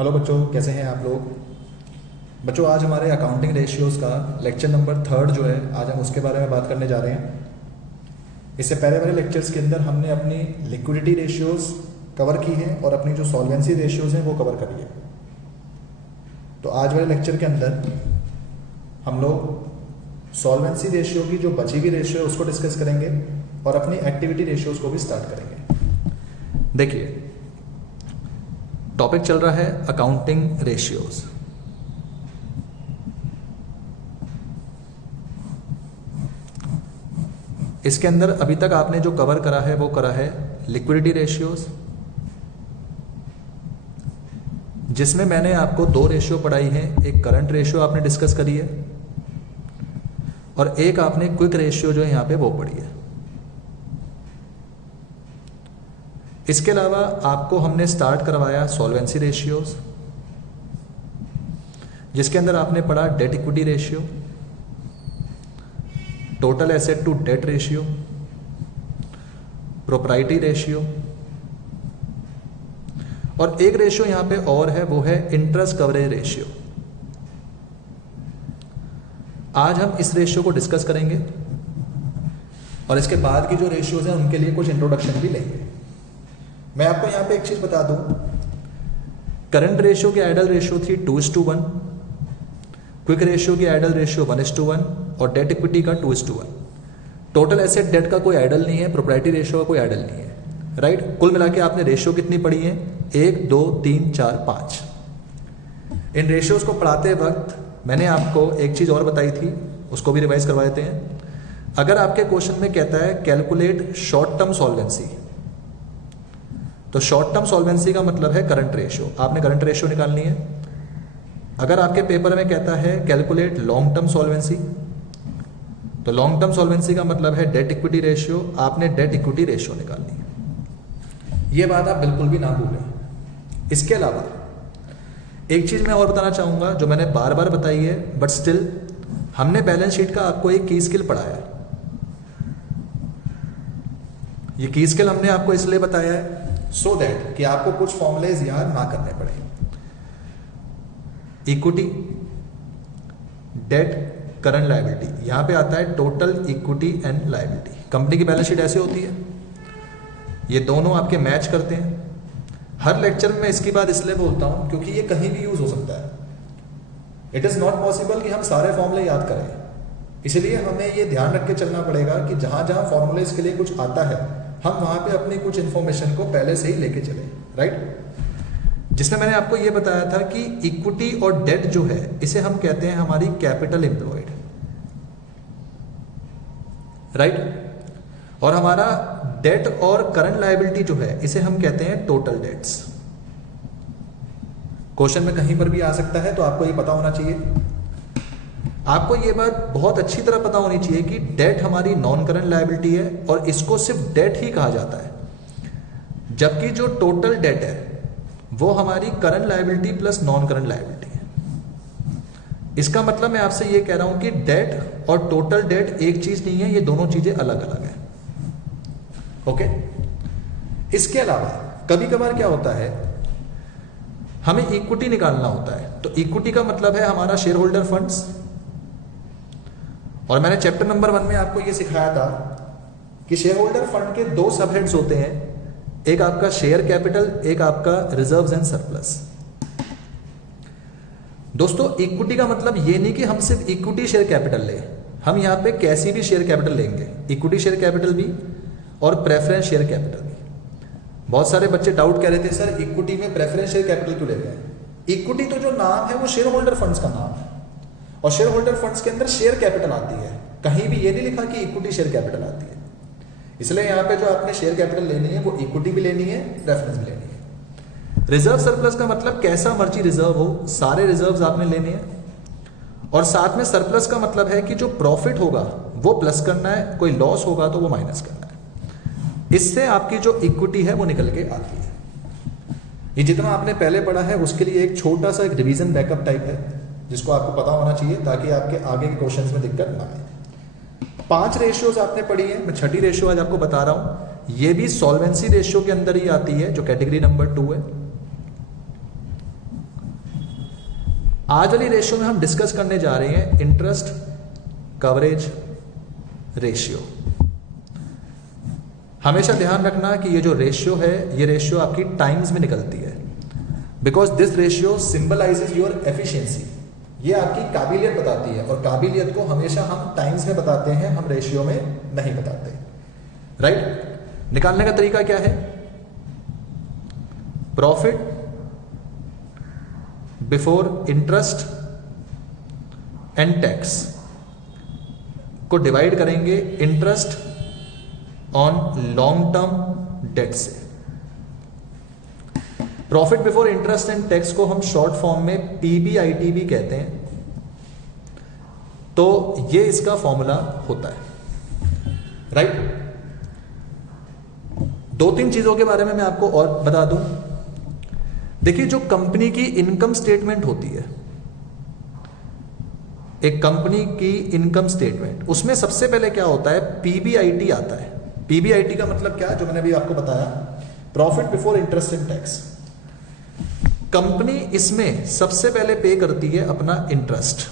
Hello बच्चों, कैसे हैं आप लोग। बच्चों, आज हमारे अकाउंटिंग रेशियोज़ का लेक्चर नंबर 3 जो है, आज हम उसके बारे में बात करने जा रहे हैं। इससे पहले वाले लेक्चर्स के अंदर हमने अपनी लिक्विडिटी रेशियोज़ कवर की हैं और अपनी जो सॉल्वेंसी रेशियोज़ हैं वो कवर करी है। तो आज वाले लेक्चर के अंदर हम लोग सॉल्वेंसी रेशियो की जो बची हुई रेशियो है उसको डिस्कस करेंगे और अपनी एक्टिविटी रेशियोज़ को भी स्टार्ट करेंगे। देखिए, टॉपिक चल रहा है अकाउंटिंग रेशियोज। इसके अंदर अभी तक आपने जो कवर करा है वो करा है लिक्विडिटी रेशियोज, जिसमें मैंने आपको 2 रेशियो पढ़ाई है। एक करंट रेशियो आपने डिस्कस करी है और एक आपने क्विक रेशियो जो है यहां पे वो पढ़ी है। इसके अलावा आपको हमने स्टार्ट करवाया सॉल्वेंसी रेशियोज, जिसके अंदर आपने पढ़ा debt equity ratio, total asset to debt ratio, proprietary ratio और एक रेशियो यहां पे और है, वो है इंटरेस्ट कवरेज रेशियो। आज हम इस रेशियो को डिस्कस करेंगे और इसके बाद की जो रेशियोज हैं उनके लिए कुछ इंट्रोडक्शन भी लेंगे। मैं आपको यहां पे एक चीज बता दूं, करंट रेशियो की आइडल रेशियो थी 2:1, क्विक रेशियो की आइडल रेशियो 1:1 और डेट इक्विटी का 2:1। टोटल एसेट डेट का कोई आइडल नहीं है, प्रोप्राइटी रेशियो का कोई आइडल नहीं है, राइट। कुल मिला के आपने रेशियो कितनी पढ़ी है? 1, 2, 3, 4, 5। इन रेशियोज को पढ़ाते वक्त मैंने आपको एक चीज और बताई थी, उसको भी रिवाइज करवा देते हैं। अगर आपके क्वेश्चन में कहता है कैलकुलेट शॉर्ट टर्म सॉल्वेंसी, तो शॉर्ट टर्म सॉल्वेंसी का मतलब है करंट रेशियो, आपने करंट रेशियो निकालनी है। अगर आपके पेपर में कहता है कैलकुलेट लॉन्ग टर्म सॉल्वेंसी, तो लॉन्ग टर्म सॉल्वेंसी का मतलब है डेट इक्विटी रेशियो, आपने डेट इक्विटी रेशियो निकालनी है। यह बात आप बिल्कुल भी ना भूलें। इसके अलावा एक चीज मैं और बताना चाहूंगा जो मैंने बार बार बताई है, बट स्टिल हमने बैलेंस शीट का आपको एक की स्किल पढ़ाया है। ये की स्किल हमने आपको इसलिए बताया है सो दैट कि आपको कुछ फॉर्मूलेज याद ना करने पड़े। इक्विटी, डेट, करंट लायबिलिटी, यहां पे आता है total equity and liability. Company की बैलेंस शीट ऐसे होती है, ये दोनों आपके मैच करते हैं। हर लेक्चर में मैं इसकी बात इसलिए बोलता हूं क्योंकि ये कहीं भी यूज हो सकता है। इट इज नॉट पॉसिबल कि हम सारे फॉर्मूले याद करें, इसलिए हमें ये ध्यान रख के चलना पड़ेगा कि जहां जहां फॉर्मूलेज के लिए कुछ आता है हम वहां पे अपनी कुछ इंफॉर्मेशन को पहले से ही लेके चले, राइट। जिसमें मैंने आपको यह बताया था कि इक्विटी और डेट जो है इसे हम कहते हैं हमारी कैपिटल एम्प्लॉयड, राइट। और हमारा डेट और करंट लायबिलिटी जो है इसे हम कहते हैं टोटल डेट्स। क्वेश्चन में कहीं पर भी आ सकता है, तो आपको ये पता होना चाहिए। आपको ये बात बहुत अच्छी तरह पता होनी चाहिए कि डेट हमारी नॉन करंट लायबिलिटी है और इसको सिर्फ डेट ही कहा जाता है, जबकि जो टोटल डेट है वो हमारी current liability plus non current liability है। इसका मतलब मैं आपसे ये कह रहा हूं कि डेट और टोटल डेट एक चीज नहीं है, ये दोनों चीजें अलग अलग है, ओके। इसके अलावा कभी कभार क्या होता है, हमें इक्विटी निकालना होता है, तो इक्विटी का मतलब है हमारा शेयर होल्डर फंड्स। और मैंने चैप्टर नंबर 1 में आपको यह सिखाया था कि शेयर होल्डर फंड के 2 सब हेड्स होते हैं, एक आपका शेयर कैपिटल, एक आपका रिजर्व्स एंड सरप्लस। दोस्तों, इक्विटी का मतलब ये नहीं कि हम सिर्फ इक्विटी शेयर कैपिटल लें, हम यहां पे कैसी भी शेयर कैपिटल लेंगे, इक्विटी शेयर कैपिटल भी और प्रेफरेंस शेयर कैपिटल भी। बहुत सारे बच्चे डाउट कर रहे थे, सर इक्विटी में प्रेफरेंस शेयर कैपिटल क्यों लेते हैं। इक्विटी तो जो नाम है वो शेयर होल्डर फंड्स का नाम है और शेयर होल्डर फंड्स के अंदर शेयर कैपिटल आती है, कहीं भी ये नहीं लिखा कि इक्विटी शेयर कैपिटल आती है। इसलिए यहां पे जो आपने शेयर कैपिटल लेनी है वो इक्विटी भी लेनी है, प्रेफरेंस भी लेनी है। रिजर्व सरप्लस का मतलब कैसा मर्जी रिजर्व हो, सारे रिजर्व्स आपने लेने हैं। और साथ में सरप्लस का मतलब है कि जो प्रॉफिट होगा वो प्लस करना है, कोई लॉस होगा तो वो माइनस करना है। इससे आपकी जो इक्विटी है वो निकल के आती है। ये जितना आपने पहले पढ़ा है उसके लिए एक छोटा सा एक रिवीजन बैकअप टाइप है जिसको आपको पता होना चाहिए ताकि आपके आगे के क्वेश्चंस में दिक्कत ना आए। 5 रेशियोज आपने पढ़ी है, मैं छठी रेशियो आज आपको बता रहा हूं। ये भी सॉल्वेंसी रेशियो के अंदर ही आती है जो कैटेगरी नंबर 2 है। आज वाली रेशियो में हम डिस्कस करने जा रहे हैं इंटरेस्ट कवरेज रेशियो। हमेशा ध्यान रखना कि ये जो रेशियो है, ये रेशियो आपकी टाइम्स में निकलती है, because this ratio symbolises your efficiency. ये आपकी काबिलियत बताती है, और काबिलियत को हमेशा हम टाइम्स में बताते हैं, हम रेशियो में नहीं बताते। राइट? निकालने का तरीका क्या है? Profit before interest and tax को डिवाइड करेंगे interest on long term debt से। Profit before interest and tax को हम शॉर्ट फॉर्म में पीबीआईटी भी कहते हैं। तो ये इसका फॉर्मूला होता है। राइट? दो तीन चीजों के बारे में मैं आपको और बता दूं। देखिए, जो कंपनी की इनकम स्टेटमेंट होती है, एक कंपनी की इनकम स्टेटमेंट, उसमें सबसे पहले क्या होता है? पीबीआईटी आता है। पीबीआईटी का मतलब क्या है? जो मैंने अभी आपको बताया, profit before interest and tax. Company इसमें सबसे पहले पे करती है अपना इंटरेस्ट।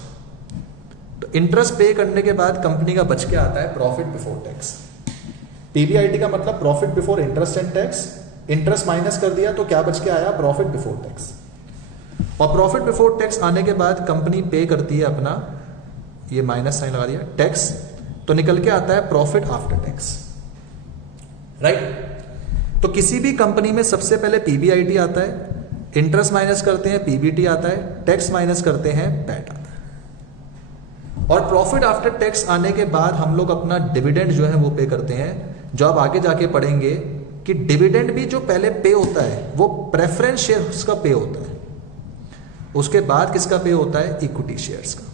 तो इंटरेस्ट पे करने के बाद कंपनी का बच के आता है प्रॉफिट बिफोर टैक्स। पीबीआईटी का मतलब profit before interest and tax. Interest minus कर दिया तो क्या बच के आया? Profit before tax. और प्रॉफिट बिफोर टैक्स आने के बाद कंपनी पे करती है अपना, ये माइनस साइन लगा दिया, टैक्स, तो निकल के आता है प्रॉफिट आफ्टर टैक्स। राइट? तो किसी भी कंपनी में सबसे पहले पीबीआईटी आता है, इंटरेस्ट माइनस करते हैं पीबीटी आता है, टैक्स माइनस करते हैं पैट आता है। और प्रॉफिट आफ्टर टैक्स आने के बाद हम लोग अपना डिविडेंड जो है वो पे करते हैं। जो आप आगे जाके पढ़ेंगे कि डिविडेंड भी जो पहले पे होता है वो प्रेफरेंस शेयर्स का पे होता है, उसके बाद किसका पे होता है? इक्विटी शेयर्स का।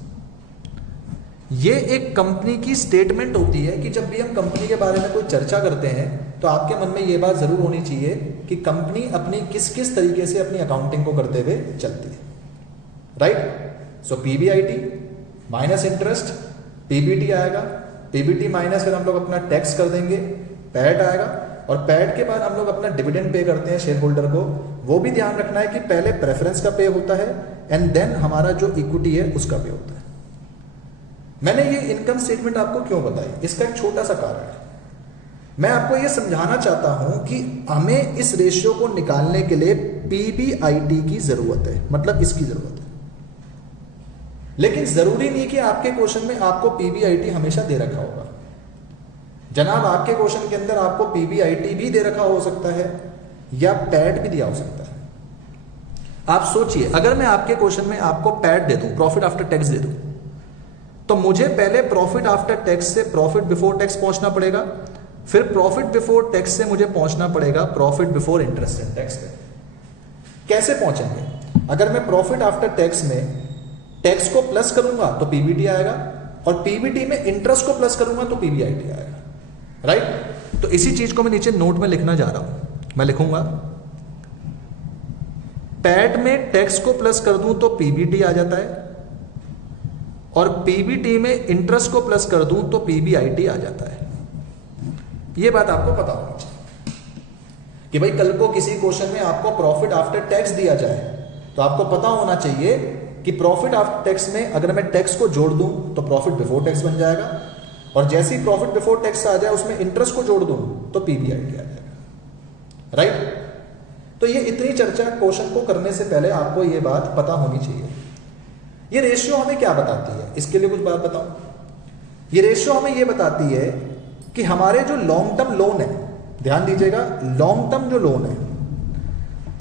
ये एक कंपनी की स्टेटमेंट होती है कि जब भी हम कंपनी के बारे में कोई चर्चा करते हैं तो आपके मन में ये बात जरूर होनी चाहिए कि कंपनी अपनी किस किस तरीके से अपनी अकाउंटिंग को करते हुए चलती है। राइट? सो पीबीआईटी माइनस इंटरेस्ट, पीबीटी आएगा, पीबीटी माइनस फिर हम लोग अपना टैक्स कर देंगे, पैट आएगा, और पैट के बाद हम लोग अपना डिविडेंड पे करते हैं शेयर होल्डर को। वो भी ध्यान रखना है कि पहले प्रेफरेंस का पे होता है एंड देन हमारा जो इक्विटी है उसका पे होता है। मैंने ये इनकम स्टेटमेंट आपको क्यों बताई? इसका एक छोटा सा कारण है। मैं आपको ये समझाना चाहता हूं कि हमें इस रेशियो को निकालने के लिए पीबीआईटी की जरूरत है, मतलब इसकी जरूरत है। लेकिन जरूरी नहीं कि आपके क्वेश्चन में आपको पीबीआईटी हमेशा दे रखा होगा। जनाब, आपके क्वेश्चन के अंदर आपको पीबीआईटी भी दे रखा हो सकता है या पैट भी दिया हो सकता है। आप सोचिए, अगर मैं आपके क्वेश्चन में आपको पैट दे दूं, प्रॉफिट आफ्टर टैक्स दे दूं, तो मुझे पहले प्रॉफिट आफ्टर टैक्स से प्रॉफिट बिफोर टैक्स पहुंचना पड़ेगा, फिर प्रॉफिट बिफोर टैक्स से मुझे पहुंचना पड़ेगा profit before interest and tax पे। कैसे पहुंचेंगे? अगर मैं प्रॉफिट आफ्टर टैक्स में टैक्स को प्लस करूंगा तो पीबीटी आएगा, और पीबीटी में इंटरेस्ट को प्लस करूंगा तो पीबीआईटी आएगा। राइट? तो इसी चीज को मैं नीचे नोट में लिखना जा रहा हूं। मैं लिखूंगा पैट में टैक्स को प्लस कर दूं तो पीबीटी आ जाता है, और पीबीटी में इंटरेस्ट को प्लस कर दूं तो पीबीआईटी आ जाता है। यह बात आपको पता होनी चाहिए कि भाई कल को किसी क्वेश्चन में आपको प्रॉफिट आफ्टर टैक्स दिया जाए तो आपको पता होना चाहिए कि प्रॉफिट आफ्टर टैक्स में अगर मैं टैक्स को जोड़ दूं तो प्रॉफिट बिफोर टैक्स बन जाएगा, और जैसे ही प्रॉफिट बिफोर टैक्स आ जाए उसमें इंटरेस्ट को जोड़ दूं तो पीबीआईटी आ जाएगा। राइट? तो ये इतनी चर्चा क्वेश्चन को करने से पहले आपको ये बात पता होनी चाहिए। ये रेशियो हमें क्या बताती है? इसके लिए कुछ बात बताऊं। ये रेशियो हमें ये बताती है कि हमारे जो लॉन्ग टर्म लोन है, ध्यान दीजिएगा, लॉन्ग टर्म जो लोन है,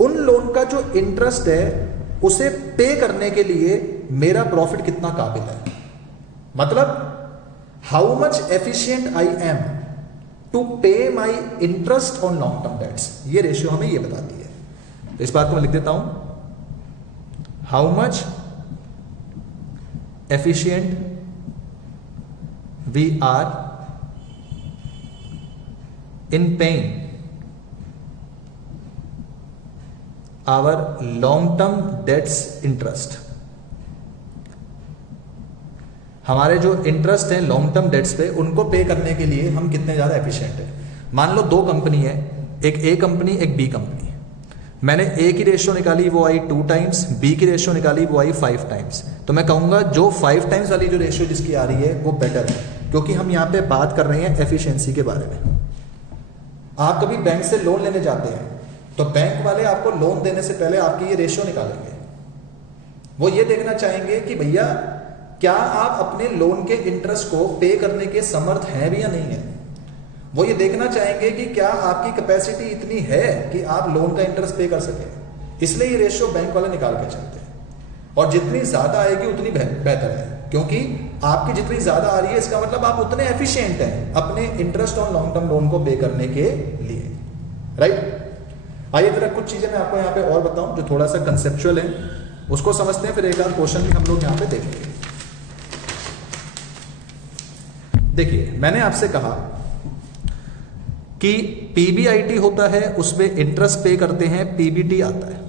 उन लोन का जो इंटरेस्ट है उसे पे करने के लिए मेरा प्रॉफिट कितना काबिल है। मतलब how much efficient I am to pay my interest on long term debts. ये रेशियो हमें ये बताती है। तो इस बात को मैं लिख देता हूं, how much efficient we are in paying our long term debts interest। हमारे जो इंटरेस्ट है लॉन्ग टर्म डेट्स पे, उनको पे करने के लिए हम कितने ज्यादा एफिशिएंट है। मान लो दो कंपनी है, एक ए कंपनी एक बी कंपनी। मैंने ए की रेशियो निकाली वो आई 2 टाइम्स, बी की रेशियो निकाली वो आई 5 टाइम्स, तो मैं कहूंगा जो 5 टाइम्स वाली जो रेशियो जिसकी आ रही है वो बेटर है, क्योंकि हम यहाँ पे बात कर रहे हैं एफिशिएंसी के बारे में। आप कभी बैंक से लोन लेने जाते हैं तो बैंक वाले आपको लोन देने से पहले आपकी ये रेशियो निकालेंगे। वो ये देखना चाहेंगे कि भैया क्या आप अपने लोन के इंटरेस्ट को पे करने के समर्थ हैं भी या नहीं है। वो ये देखना चाहेंगे कि क्या आपकी कैपेसिटी इतनी है कि आप लोन का इंटरेस्ट पे कर सके। इसलिए ये रेशियो बैंक वाले निकाल के चलते हैं, और जितनी ज्यादा आएगी उतनी बेहतर है, क्योंकि आपकी जितनी ज्यादा आ रही है इसका मतलब आप उतने एफिशिएंट हैं अपने interest on long term loan को पे करने के लिए, राइट। आइए जरा कुछ चीजें मैं आपको यहाँ पे और बताऊं जो थोड़ा सा कंसेप्चुअल है, उसको समझते हैं, फिर एक आध क्वेश्चन भी हम लोग यहाँ पे देखेंगे। देखिए मैंने आपसे कहा कि पीबीआईटी होता है, उसमें इंटरेस्ट पे करते हैं, पीबीटी आता है,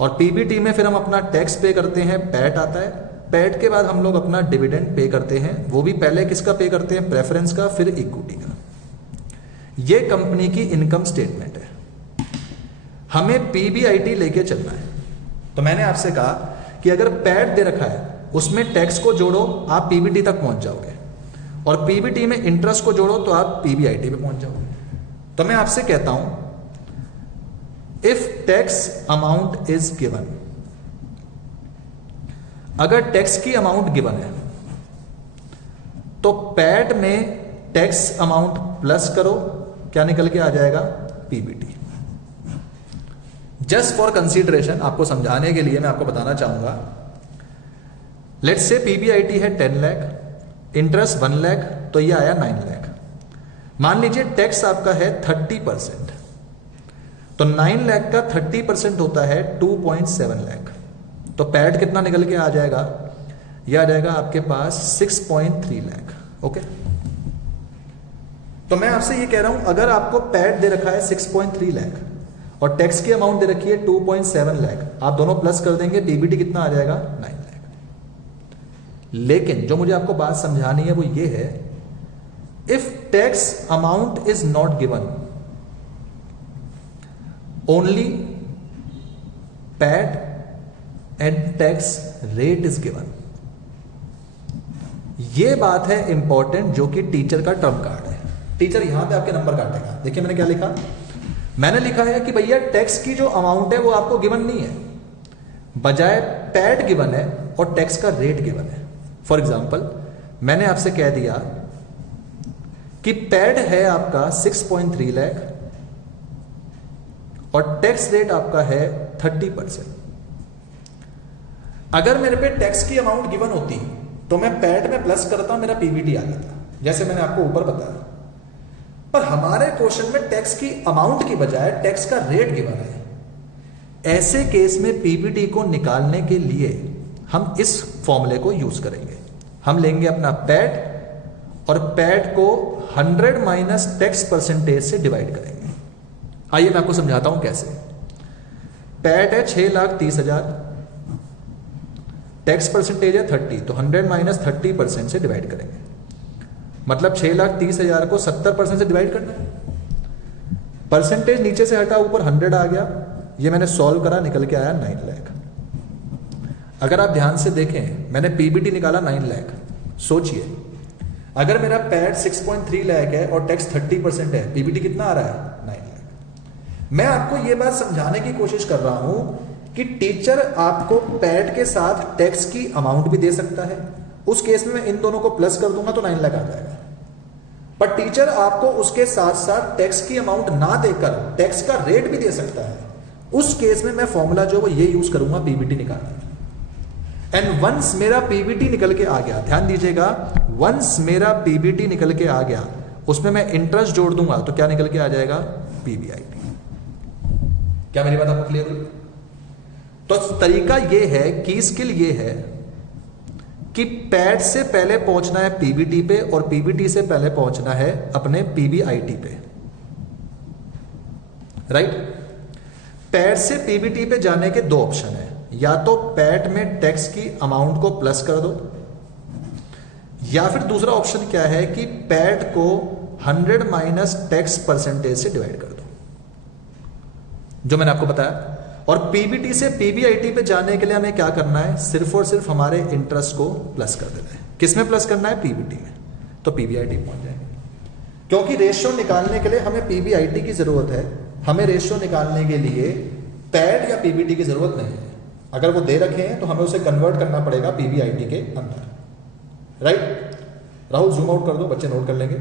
और पीबीटी में फिर हम अपना टैक्स पे करते हैं, पैट आता है। पैट के बाद हम लोग अपना डिविडेंड पे करते हैं, वो भी पहले किसका पे करते हैं, प्रेफरेंस का, फिर इक्विटी का। ये कंपनी की इनकम स्टेटमेंट है। हमें पीबीआईटी लेके चलना है, तो मैंने आपसे कहा कि अगर पैट दे रखा है उसमें टैक्स को जोड़ो, आप पीबीटी तक पहुंच जाओगे, और पीबीटी में इंटरेस्ट को जोड़ो तो आप पीबीआईटी पे पहुंच जाओगे। तो मैं आपसे कहता हूं, if tax amount is given, अगर टैक्स की अमाउंट गिवन है तो पैट में टैक्स अमाउंट प्लस करो, क्या निकल के आ जाएगा, पीबीटी। जस्ट फॉर कंसीडरेशन, आपको समझाने के लिए मैं आपको बताना चाहूंगा, लेट्स से पीबीआईटी है 10 लाख, इंटरेस्ट 1 लाख, तो ये आया 9 लाख। मान लीजिए टैक्स आपका है 30%, तो 9 लाख का 30% होता है 2.7 लाख, तो पैट कितना निकल के आ जाएगा, यह आ जाएगा आपके पास 6.3 लाख। ओके, तो मैं आपसे ये कह रहा हूं, अगर आपको पैट दे रखा है 6.3 लाख और टैक्स की अमाउंट दे रखी है 2.7 लाख, आप दोनों प्लस कर देंगे, पीबीटी कितना आ जाएगा, 9 लाख। लेकिन जो मुझे आपको बात समझानी है वो ये है, if tax amount is not given, only PAT and tax rate is given. ये बात है इंपॉर्टेंट, जो कि टीचर का ट्रम्प कार्ड है। टीचर यहां पे आपके नंबर काटेगा। देखिए मैंने क्या लिखा, मैंने लिखा है कि भैया टैक्स की जो अमाउंट है वो आपको गिवन नहीं है, बजाय पैट गिवन है और टैक्स का रेट गिवन है। फॉर एग्जाम्पल मैंने आपसे कह दिया कि पैट है आपका 6.3 लाख और टैक्स रेट आपका है 30%। अगर मेरे पे टैक्स की अमाउंट गिवन होती तो मैं पैट में प्लस करता, मेरा पीबीटी आ जाता, जैसे मैंने आपको ऊपर बताया। पर हमारे क्वेश्चन में टैक्स की अमाउंट की बजाय टैक्स का रेट गिवन है। ऐसे केस में पीबीटी को निकालने के लिए हम इस फॉर्मूले को यूज करेंगे। हम लेंगे अपना पैट और पैट को 100 माइनस टैक्स परसेंटेज से डिवाइड करेंगे। आइए मैं आपको समझाता हूं कैसे। पैट है 6,30,000, टैक्स परसेंटेज है 30, तो 100 माइनस 30% से डिवाइड करेंगे, मतलब 6,30,000 को 70% से डिवाइड करना है। परसेंटेज नीचे से हटा, ऊपर 100 आ गया, ये मैंने सॉल्व करा, निकल के आया 9 लाख। अगर आप ध्यान से देखें, मैंने पीबीटी निकाला 9 लाख। सोचिए अगर मेरा पैट 6.3 लाख है और टैक्स 30% है, पीबीटी कितना आ रहा है, 9 लाख। मैं आपको यह बात समझाने की कोशिश कर रहा हूं कि टीचर आपको पैट के साथ टैक्स की अमाउंट भी दे सकता है, उस केस में मैं इन दोनों को प्लस कर दूंगा तो 9 लाख आ जाएगा। पर टीचर आपको उसके साथ साथ टैक्स की अमाउंट ना देकर टैक्स का रेट भी दे सकता है, उस केस में मैं फॉर्मूला जो वो ये यूज करूंगा पीबीटी निकालने। एंड वंस मेरा पीबीटी निकल के आ गया, ध्यान दीजिएगा, वंस मेरा पीबीटी निकल के आ गया, उसमें मैं इंटरेस्ट जोड़ दूंगा तो क्या निकल के आ जाएगा, पीबीआईटी। क्या मेरी बात आपको क्लियर हुई? तो तरीका यह है, की स्किल ये है कि पैट से पहले पहुंचना है पीबीटी पे और पीबीटी से पहले पहुंचना है अपने पीबीआईटी पे, राइट। पैट से पीबीटी पे जाने के दो ऑप्शन है, या तो पैट में टैक्स की अमाउंट को प्लस कर दो, या फिर दूसरा ऑप्शन क्या है कि पैट को 100 माइनस टैक्स परसेंटेज से डिवाइड कर दो। जो मैंने आपको बताया। और पीबीटी से पीबीआईटी पे जाने के लिए हमें क्या करना है, सिर्फ और सिर्फ हमारे इंटरेस्ट को प्लस कर देना है। किस में प्लस करना है, पीबीटी में, तो पीबीआईटी पहुंच जाएंगे। क्योंकि रेशियो निकालने के लिए हमें पीबीआईटी की जरूरत है, हमें रेशियो निकालने के लिए पैड या पीबीटी की जरूरत नहीं है। अगर वो दे रखे हैं तो हमें उसे कन्वर्ट करना पड़ेगा पीबीआईटी के अंदर, राइट। राहुल जूम आउट कर दो, बच्चे नोट कर लेंगे।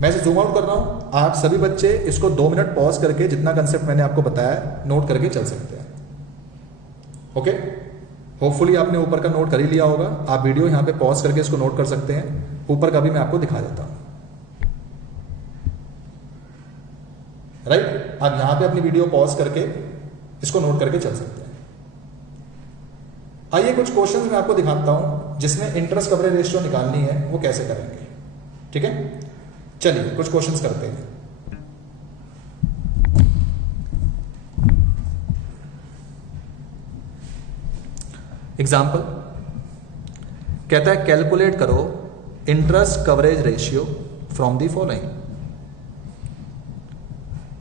मैं इसे जूम आउट कर रहा हूं, आप सभी बच्चे इसको 2 मिनट पॉज करके जितना कंसेप्ट मैंने आपको बताया नोट करके चल सकते हैं। ओके, होपफुली आपने ऊपर का नोट कर ही लिया होगा। आप वीडियो यहां पे पॉज करके इसको नोट कर सकते हैं, ऊपर का भी मैं आपको दिखा देता हूं, राइट। आप यहां पे अपनी वीडियो पॉज करके इसको नोट करके चल सकते हैं। आइए कुछ क्वेश्चंस मैं आपको दिखाता हूं जिसमें इंटरेस्ट कवरेज रेशियो निकालनी है, वो कैसे करेंगे, ठीक है। चलिए कुछ क्वेश्चंस करते हैं। एग्जाम्पल कहता है कैलकुलेट करो interest coverage ratio from the following.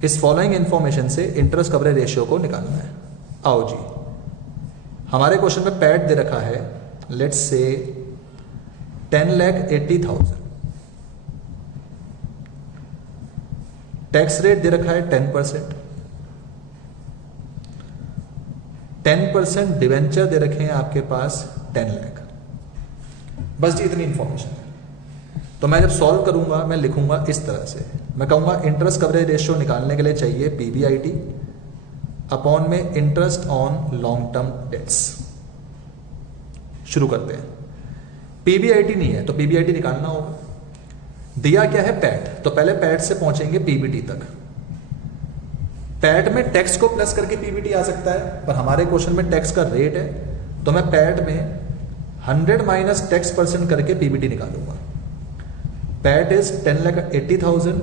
इस फॉलोइंग इंफॉर्मेशन से इंटरेस्ट कवरेज रेशियो को निकालना है। आओ जी, हमारे क्वेश्चन में पैड दे रखा है, लेट्स से 10,80,000। टैक्स रेट दे रखा है 10%। 10% डिवेंचर दे रखे हैं आपके पास 10 लाख। बस जी इतनी इंफॉर्मेशन है। तो मैं जब सॉल्व करूंगा मैं लिखूंगा इस तरह से, मैं कहूंगा इंटरेस्ट कवरेज रेशियो निकालने के लिए चाहिए पीबीआईटी अपॉन में interest on long term dates. शुरू करते हैं। पीबीआईटी नहीं है तो पीबीआईटी निकालना होगा। दिया क्या है, पैट, तो पहले पैट से पहुंचेंगे पीबीटी तक। पैट में टैक्स को प्लस करके पीबीटी आ सकता है, पर हमारे क्वेश्चन में टैक्स का रेट है, तो मैं पैट में 100 माइनस टैक्स परसेंट करके पीबीटी निकालूंगा। पैट इज 10,80,000,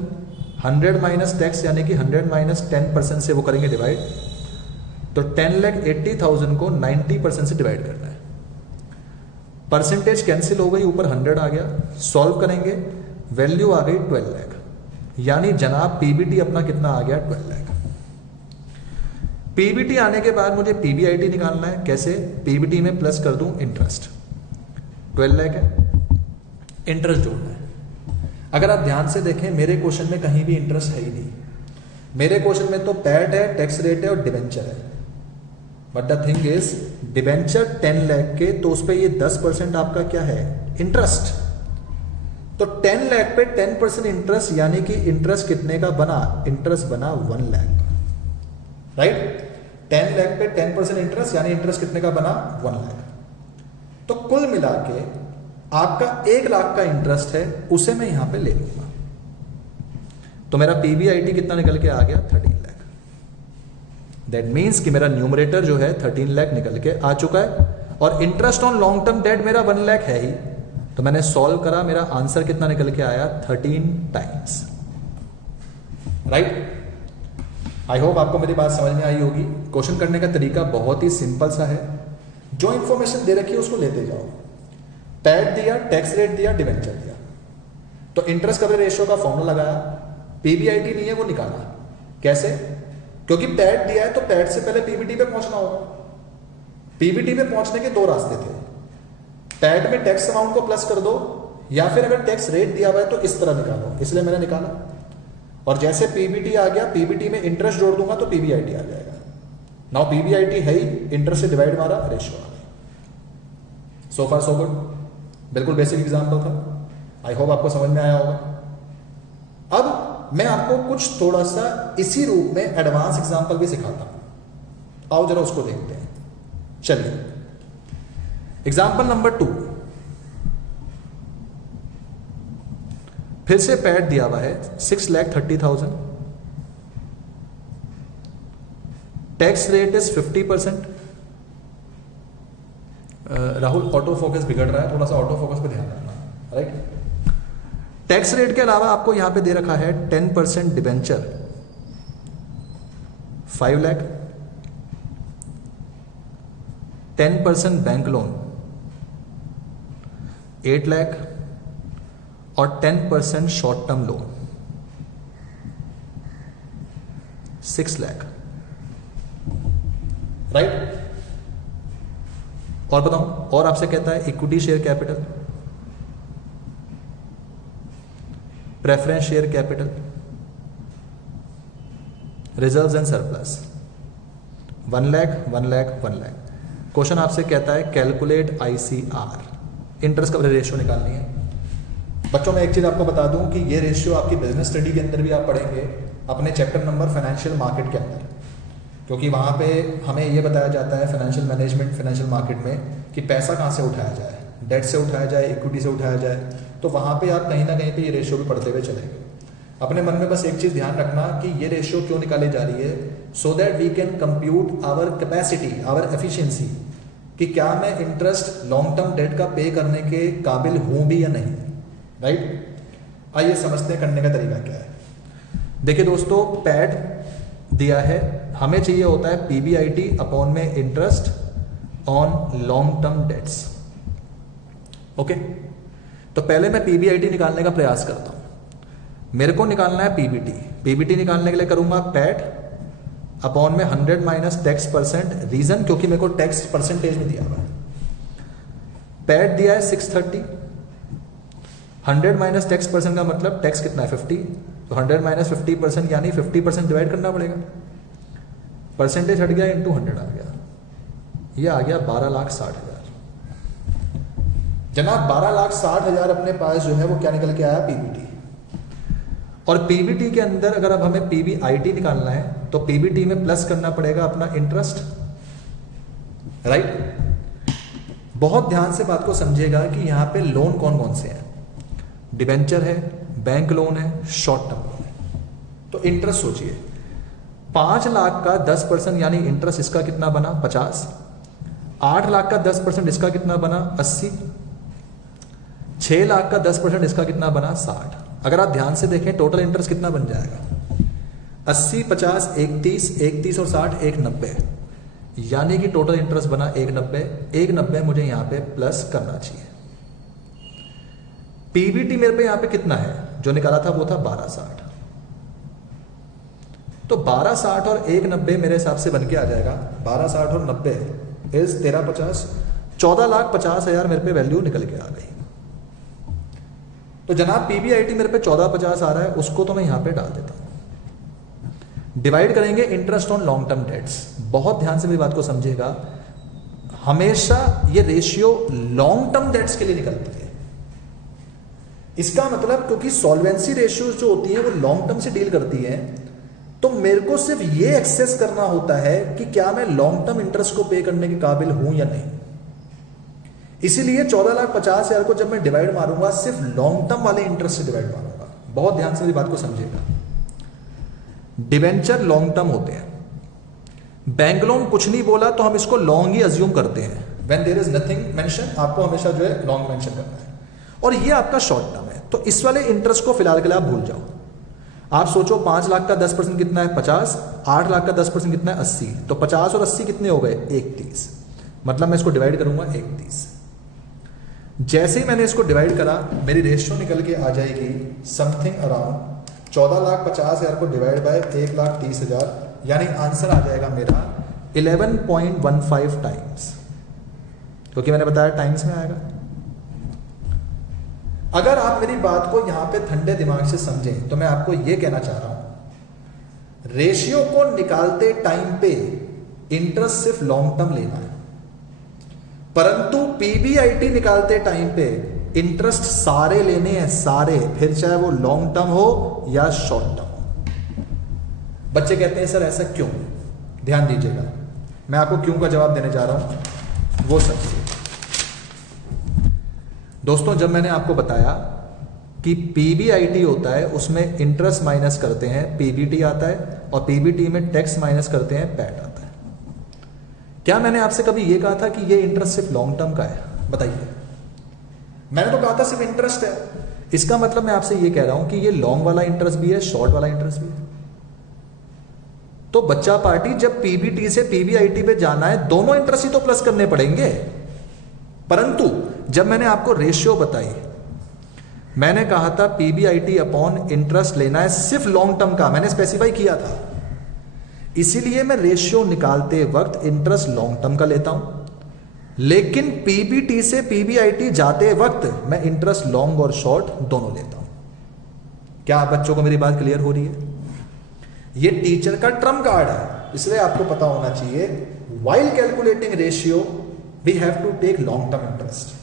100 माइनस टैक्स यानी कि 100 माइनस 10% से वो करेंगे डिवाइड, तो 10,80,000 को 90% से डिवाइड करना है। परसेंटेज कैंसिल हो गई, ऊपर 100 आ गया। सॉल्व करेंगे, वैल्यू आ गई 12 लाख, यानी जनाब पीबीटी अपना कितना आ गया, 12 लाख। पीबीटी आने के बाद मुझे पीबीआईटी निकालना है। कैसे, पीबीटी में प्लस कर दूं इंटरेस्ट, 12 लाख है, इंटरेस्ट जोड़ना है। अगर आप ध्यान से देखें मेरे क्वेश्चन में कहीं भी इंटरेस्ट है ही नहीं। मेरे क्वेश्चन में तो पैट है, टैक्स रेट है और डिवेंचर है। But the thing is debenture 10 lakh के, तो उस पर ये 10% आपका क्या है, इंटरेस्ट। तो 10 लाख पे 10% इंटरेस्ट, यानी कि इंटरेस्ट कितने का बना, इंटरेस्ट बना 1 लाख, राइट। 10 लाख पे 10% इंटरेस्ट यानी इंटरेस्ट कितने का बना, 1 लाख। तो कुल मिला के आपका 1 लाख का इंटरेस्ट है, उसे मैं यहां पे ले लूंगा। तो मेरा पीबीआईटी कितना निकल के आ गया, 13 लाख। दैट मीन्स कि मेरा न्यूमरेटर जो है 13 लाख निकल के आ चुका है, और interest on long term date मेरा 1 लाख है ही। तो मैंने सॉल्व करा, मेरा आंसर कितना निकल के आया, 13 टाइम्स, राइट। आई होप आपको मेरी बात समझ में आई होगी। क्वेश्चन करने का तरीका बहुत ही सिंपल सा है। जो इंफॉर्मेशन दे रखी है उसको लेते जाओ। पैड दिया, टैक्स रेट दिया, डिवेंचर दिया, तो इंटरेस्ट कवरेज रेशियो का फॉर्मूला लगाया। पीबीआईटी नहीं है, वो निकाला। कैसे, क्योंकि पैड दिया है तो पैड से पहले पीबीटी पे पहुंचना होगा। पीबीटी पे पहुंचने के 2 रास्ते थे, पैड में टैक्स अमाउंट को प्लस कर दो, या फिर अगर टैक्स रेट दिया हुआ है तो इस तरह निकालो। इसलिए मैंने निकाला, और जैसे पीबीटी आ गया, पीबीटी में इंटरेस्ट जोड़ दूंगा तो पीबीआईटी आ जाएगा। नाउ पीबीआईटी है ही, इंटरेस्ट से डिवाइड मारा, रेशियो आ गया। सो फार सो गुड, बिल्कुल बेसिक एग्जांपल था। आई होप आपको समझ में आया होगा। अब मैं आपको कुछ थोड़ा सा इसी रूप में एडवांस एग्जांपल भी सिखाता हूं। आओ जरा उसको देखते हैं। चलिए, एग्जांपल नंबर 2। फिर से पैड दिया हुआ है 6,30,000। Tax rate is 50%। Rahul auto focus बिगड़ रहा है, थोड़ा सा ऑटो फोकस पे ध्यान रखना, राइट। टैक्स रेट के अलावा आपको यहां पे दे रखा है 10% debenture 5 lakh, 10% bank loan 8 lakh और 10% short term loan 6 lakh. Right. और बताऊं, और आपसे कहता है equity share capital, preference share capital, reserves and surplus, 1 lakh 1 lakh 1 lakh. Question आपसे कहता है calculate ICR, interest coverage ratio निकालनी है। बच्चों मैं एक चीज आपको बता दूं कि ये रेशियो आपकी बिजनेस स्टडी के अंदर भी आप पढ़ेंगे अपने चैप्टर नंबर फाइनेंशियल मार्केट के अंदर, क्योंकि वहाँ पे हमें ये बताया जाता है फाइनेंशियल मैनेजमेंट, फाइनेंशियल मार्केट में कि पैसा कहाँ से उठाया जाए, डेट से उठाया जाए, इक्विटी से उठाया जाए। तो वहाँ पे आप कहीं ना कहीं पे ये रेशियो भी पढ़ते हुए चलेंगे। अपने मन में बस एक चीज़ ध्यान रखना कि ये रेशियो क्यों निकाली जा रही है, so that we can compute our capacity, our efficiency, कि क्या मैं इंटरेस्ट लॉन्ग टर्म डेट का पे करने के काबिल हूँ भी या नहीं, राइट। आइए समझते हैं करने का तरीका क्या है। देखिए दोस्तों, पैड दिया है, हमें चाहिए होता है PBIT अपॉन में interest on long term dates. Okay, तो पहले मैं PBIT निकालने का प्रयास करता हूं। मेरे को निकालना है PBT निकालने के लिए करूंगा पैड अपॉन में 100 माइनस टैक्स परसेंट। रीजन क्योंकि मेरे को टैक्स परसेंटेज में दिया हुआ है। पैड दिया है 630, 100 माइनस टैक्स परसेंट का मतलब टैक्स कितना है 50, तो 100 माइनस 50% यानी 50% डिवाइड करना पड़ेगा। परसेंटेज हट गया, इंटू 100 आ गया, ये आ गया 12,60,000। जनाब 12,60,000 अपने पास जो है वो क्या निकल के आया, PBT। और PBT के अंदर अगर अब हमें PBIT निकालना है तो PBT में प्लस करना पड़ेगा अपना इंटरेस्ट, राइट। बहुत ध्यान से बात को समझिएगा कि यहां पे लोन कौन कौन से हैं। डिबेंचर है, बैंक लोन है, शॉर्ट टर्म लोन है। तो इंटरेस्ट सोचिए, 5 लाख का 10% यानी इंटरेस्ट इसका कितना बना 50, 8 लाख का 10% इसका कितना बना 80, 6 लाख का 10% इसका कितना बना 60। अगर आप ध्यान से देखें टोटल इंटरेस्ट कितना बन जाएगा 80, 50, 31, 31 और 60 190, यानी कि टोटल इंटरेस्ट बना 190। 190 मुझे यहां पे प्लस करना चाहिए। PBT मेरे पे यहां पे कितना है, जो निकाला था वो था 1260। तो 1260 और 190 मेरे हिसाब से बन के आ जाएगा 1260 और 90 इज 1350, 14,50,000 मेरे पे वैल्यू निकल के आ गई। तो जनाब PBIT मेरे पे 1450 आ रहा है, उसको तो मैं यहां पे डाल देता हूं। डिवाइड करेंगे interest on long term dates. बहुत ध्यान से मेरी बात को समझिएगा, हमेशा ये रेशियो लॉन्ग टर्म डेट्स के लिए निकलती है। इसका मतलब क्योंकि सॉल्वेंसी रेशियोज जो होती है वो लॉन्ग टर्म से डील करती है, तो मेरे को सिर्फ ये एक्सेस करना होता है कि क्या मैं लॉन्ग टर्म इंटरेस्ट को पे करने के काबिल हूं या नहीं। इसीलिए 14,50,000 को जब मैं डिवाइड मारूंगा सिर्फ लॉन्ग टर्म वाले इंटरेस्ट से डिवाइड मारूंगा। बहुत ध्यान से मेरी बात को समझिएगा। डिवेंचर लॉन्ग टर्म होते हैं, बैंक लोन कुछ नहीं बोला तो हम इसको लॉन्ग ही अज्यूम करते हैं। When there is nothing mention, आपको हमेशा जो है लॉन्ग मेंशन करना है। और ये आपका शॉर्ट टर्म है, तो इस वाले इंटरेस्ट को फिलहाल के लिए आप भूल जाओ। आप सोचो 5 लाख का 10% कितना है 50, 8 लाख का 10% कितना है 80, तो 50 और 80 कितने हो गए 31। मतलब मैं इसको डिवाइड करूंगा 31। जैसे ही मैंने इसको डिवाइड करा मेरी रेशियो निकल के आ जाएगी समथिंग अराउंड 14,50,000 को डिवाइड बाय 1,30,000, यानी आंसर आ जाएगा मेरा 11.15 टाइम्स, क्योंकि मैंने बताया टाइम्स में आएगा। अगर आप मेरी बात को यहां पे ठंडे दिमाग से समझें तो मैं आपको यह कहना चाह रहा हूं, रेशियो को निकालते टाइम पे इंटरेस्ट सिर्फ लॉन्ग टर्म लेना है, परंतु PBIT निकालते टाइम पे इंटरेस्ट सारे लेने हैं, सारे, फिर चाहे वो लॉन्ग टर्म हो या शॉर्ट टर्म। बच्चे कहते हैं सर ऐसा क्यों, ध्यान दीजिएगा, मैं आपको क्यों का जवाब देने जा रहा हूं, वो समझिए। दोस्तों जब मैंने आपको बताया कि PBIT होता है उसमें इंटरेस्ट माइनस करते हैं PBT आता है, और PBT में टैक्स माइनस करते हैं पैट आता है। क्या मैंने आपसे कभी यह कहा था कि ये इंटरेस्ट सिर्फ लॉन्ग टर्म का है, बताइए। मैंने तो कहा था सिर्फ इंटरेस्ट है। इसका मतलब मैं आपसे यह कह रहा हूं कि ये लॉन्ग वाला इंटरेस्ट भी है, शॉर्ट वाला इंटरेस्ट भी है। तो बच्चा पार्टी जब PBT से PBIT पे जाना है दोनों इंटरेस्ट ही तो प्लस करने पड़ेंगे। परंतु जब मैंने आपको रेशियो बताई, मैंने कहा था PBIT अपॉन इंटरेस्ट लेना है सिर्फ लॉन्ग टर्म का, मैंने स्पेसिफाई किया था। इसीलिए मैं रेशियो निकालते वक्त इंटरेस्ट लॉन्ग टर्म का लेता हूं, लेकिन पीबीटी से पीबीआईटी जाते वक्त मैं इंटरेस्ट लॉन्ग और शॉर्ट दोनों लेता हूं। क्या आप बच्चों को मेरी बात क्लियर हो रही है? ये टीचर का ट्रम्प कार्ड है, इसलिए आपको पता होना चाहिए while calculating ratio we have to take long term interest,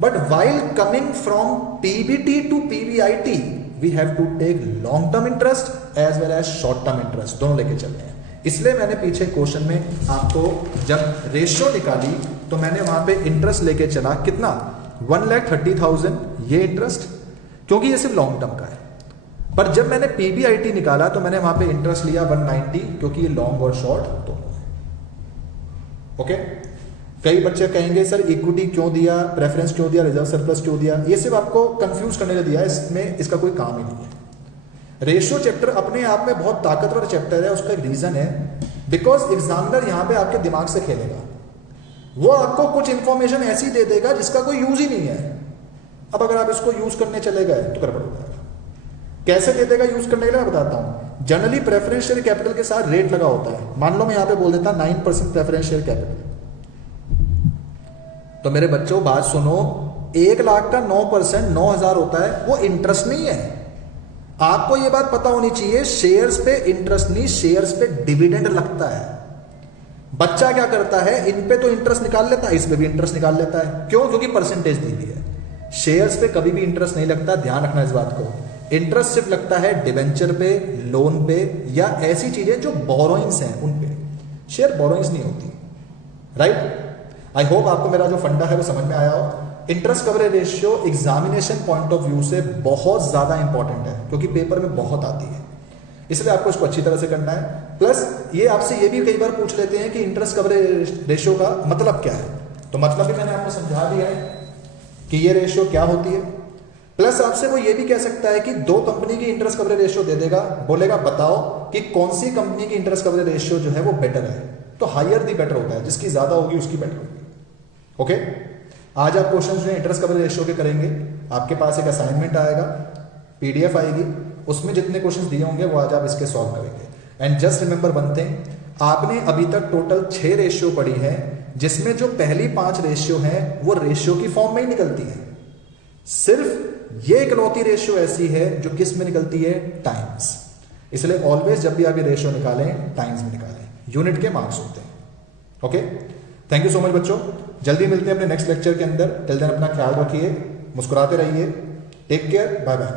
but while coming from PBT to PBIT we have to take long term interest as well as short term interest, दोनों लेके चलते हैं। इसलिए मैंने पीछे क्वेश्चन में आपको जब रेशियो निकाली तो मैंने वहां पे इंटरेस्ट लेके चला कितना, 1,30,000 ये इंटरेस्ट, क्योंकि ये सिर्फ लॉन्ग टर्म का है। पर जब मैंने पीबीआईटी निकाला तो मैंने वहां पे इंटरेस्ट लिया 190, क्योंकि ये लॉन्ग और शॉर्ट दोनों है। ओके, कई बच्चे कहेंगे सर इक्विटी क्यों दिया, प्रेफरेंस क्यों दिया, रिजर्व सरप्लस क्यों दिया, ये सिर्फ आपको कंफ्यूज करने के लिए दिया है, इसमें इसका कोई काम ही नहीं है। रेशियो चैप्टर अपने आप में बहुत ताकतवर चैप्टर है, उसका एक रीजन है बिकॉज एग्जामिनर यहां पे आपके दिमाग से खेलेगा, वो आपको कुछ इंफॉर्मेशन ऐसी दे देगा जिसका कोई यूज ही नहीं है। अब अगर आप इसको यूज करने चले गए तो गड़बड़ हो जाएगा। कैसे दे देगा यूज करने के लिए मैं बताता हूं। जनरली प्रेफरेंशियल कैपिटल के साथ रेट लगा होता है, मान लो मैं यहां पे बोल देता 9% प्रेफरेंशियल कैपिटल, तो मेरे बच्चों बात सुनो, 1 लाख का 9% 9,000 होता है, वो इंटरेस्ट नहीं है। आपको ये बात पता होनी चाहिए, शेयर्स पे इंटरेस्ट नहीं, शेयर्स पे डिविडेंड लगता है। बच्चा क्या करता है, इन पे तो इंटरेस्ट निकाल लेता है, इस पे भी इंटरेस्ट निकाल लेता है, क्यों? क्योंकि परसेंटेज दी हुई है। शेयर्स पे कभी भी इंटरेस्ट नहीं लगता, ध्यान रखना इस बात को। इंटरेस्ट सिर्फ लगता है डिवेंचर पे, लोन पे, या ऐसी चीजें जो बोरोइंग्स हैं उन पे। शेयर बोरोइंग्स नहीं होती, राइट? आई होप आपको मेरा जो फंडा है वो समझ में आया हो। Interest coverage ratio examination point of view से बहुत ज्यादा इंपॉर्टेंट है, क्योंकि पेपर में बहुत आती है, इसलिए आपको इसको अच्छी तरह से करना है। प्लस ये आपसे ये भी कई बार पूछ लेते हैं कि इंटरेस्ट कवरेज रेशियो का मतलब क्या है, तो मतलब भी मैंने आपको समझा दिया है कि ये रेशियो क्या होती है। प्लस आपसे वो ये भी कह सकता है कि 2 कंपनी की इंटरेस्ट कवरेज रेशियो दे देगा, बोलेगा बताओ कि कौन सी कंपनी की इंटरेस्ट कवरेज रेशियो जो है वो बेटर है, तो हायर दी बेटर होता है, जिसकी ज्यादा होगी उसकी बेटर होगी। ओके, आज आप क्वेश्चन जो है इंटरेस्ट कवरेज रेशियो के करेंगे। आपके पास एक असाइनमेंट आएगा, पीडीएफ आएगी, उसमें जितने क्वेश्चन दिए होंगे वो आज आप इसके सॉल्व करेंगे। And just remember one thing, आपने अभी तक टोटल 6 रेशियो पढ़ी है, जिसमें जो पहली 5 रेशियो हैं वो रेशियो की फॉर्म में ही निकलती है। सिर्फ ये इकलौती रेशियो ऐसी है जो किस में निकलती है, टाइम्स। इसलिए ऑलवेज जब भी आप ये रेशियो निकालें टाइम्स में निकालें, यूनिट के मार्क्स होते हैं। Okay, thank you so much बच्चों, जल्दी मिलते हैं अपने नेक्स्ट लेक्चर के अंदर। टिल देन अपना ख्याल रखिए, मुस्कुराते रहिए, टेक केयर, बाय बाय।